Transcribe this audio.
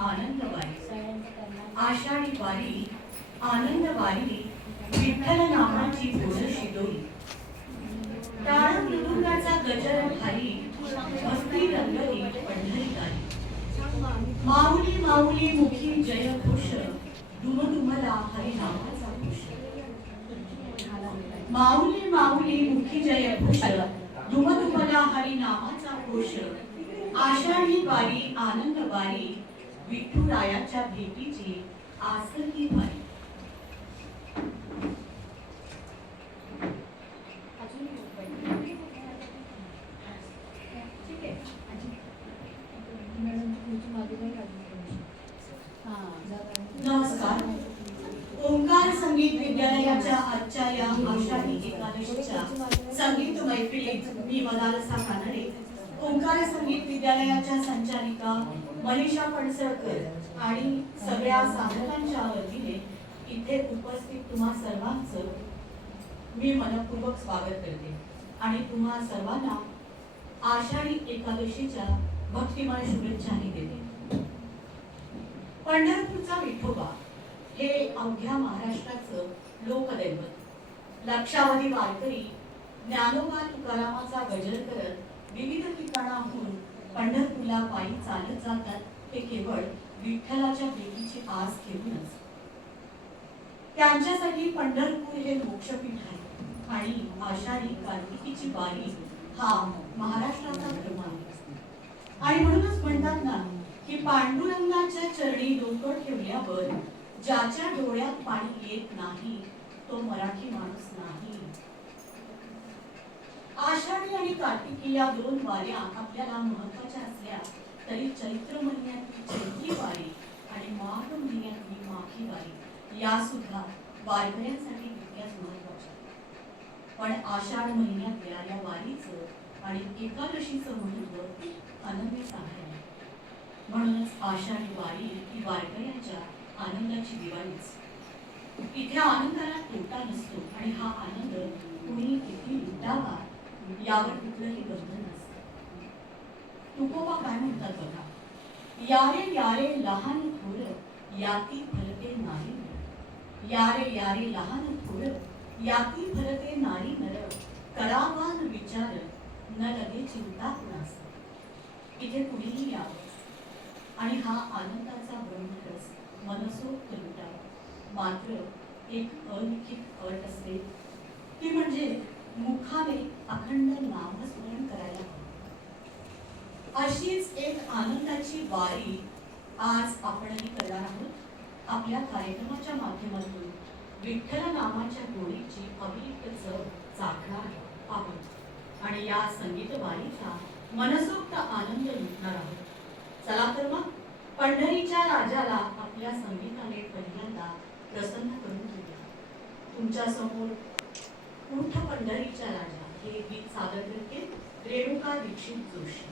आनंदवारी, आषाढी वारी आनंदवारी, विठ्ठल नामाची गोडशी डोली, टाळ मृदुंगाचा गजर भारी, भक्ती रंगली पंढरी गाली. माऊली माऊली मुखी जय घोष, दुमदुमला हरिनामाचा घोष. माऊली माऊली मुखी जय घोष, दुमदुमला हरिनामाचा घोष. आषाढी वारी आनंदवारी, विठुरायाच्या भेटीची आसली वारी. नमस्कार. ओंकार संगीत विद्यालयाच्या आजच्या या आषाढी एकादशीच्या संगीत मैफिलीत मी मदालसा कानडे, ओंकार संगीत विद्यालयाच्या संचालिका मनीषा पणसळकर आणि सगळ्या साधकांच्या वतीने इथे उपस्थित तुम्हा सर्वांचं मी मनपूर्वक स्वागत करते आणि तुम्हा सर्वांना आषाढी एकादशीच्या भक्तिमय शुभेच्छाही देते. पंढरपूरचा विठोबा हे अवघ्या महाराष्ट्राचं लोकदैवत. लक्षावधी वारकरी ज्ञानोबा तुकारामाचा गजर करत विविध ठिकाणाहून पंढरपूरला पायी चालत जातात. ते केवळ विठ्ठलाच्या भेटीची आस घेऊनच. त्यांच्यासाठी पंढरपूर हे मोक्षपीठ आहे आणि आषाढी कार्तिकीची वारी हा महाराष्ट्राचा धर्म आहे. आणि म्हणूनच म्हणतात ना की पांडुरंगाच्या चरणी डोकं ठेवल्यावर ज्याच्या डोळ्यात पाणी येत नाही तो मराठी माणूस नाही. आषाढी आणि कार्तिकी या दोन वाऱ्या आपल्याला महत्वाच्या असल्या तरी चैत्र महिन्यातली चैत्री वारी आणि माघ महिन्यातली माघी वारी या सुद्धा वारकऱ्यांसाठी तितक्याच महत्वाच्या. पण आषाढ महिन्यातल्या या वारीचं आणि एकादशीचं महत्व अनन्यच आहे. म्हणूनच आषाढी वारी ही वारकऱ्यांच्या आनंदाची दिवाळीच. इथे आनंदाला तोटा नसतो आणि हा आनंद कुणी किती लुटावा यावर कुठलंही बंधन नसतं. तुकोबा काय म्हणतात बघा, यारे यारे लहान थोर याती फलते नारी नर. यारे यारे लहान थोर याती फलते नारी नर. करावान विचार न लगे चिंता कुणास. इथे कुणीही यावं आणि हा आनंदाचा ब्रह्मरस मनसोक्त लुटावा. मात्र एक अलिखित अट असते, ती म्हणजे मुखाने अखंड नामस्मरण करायला हवं. अशीच एक आनंदाची वारी आज आपणही करणार आहोत. आपल्या कार्यक्रमाच्या माध्यमातून विठ्ठल नामाच्या गोडीची अभिलिप्त चव चाखणार आहोत आणि या संगीत वारीचा मनसोक्त आनंद लुटणार आहोत. चला तर मग पंढरीच्या राजाला आपल्या संगीताने पहिल्यांदा प्रसन्न करून घेऊया. तुमच्या समोर उठ पंढरीच्या राजा हे गीत सादर करते रेणुका दीक्षित जोशी.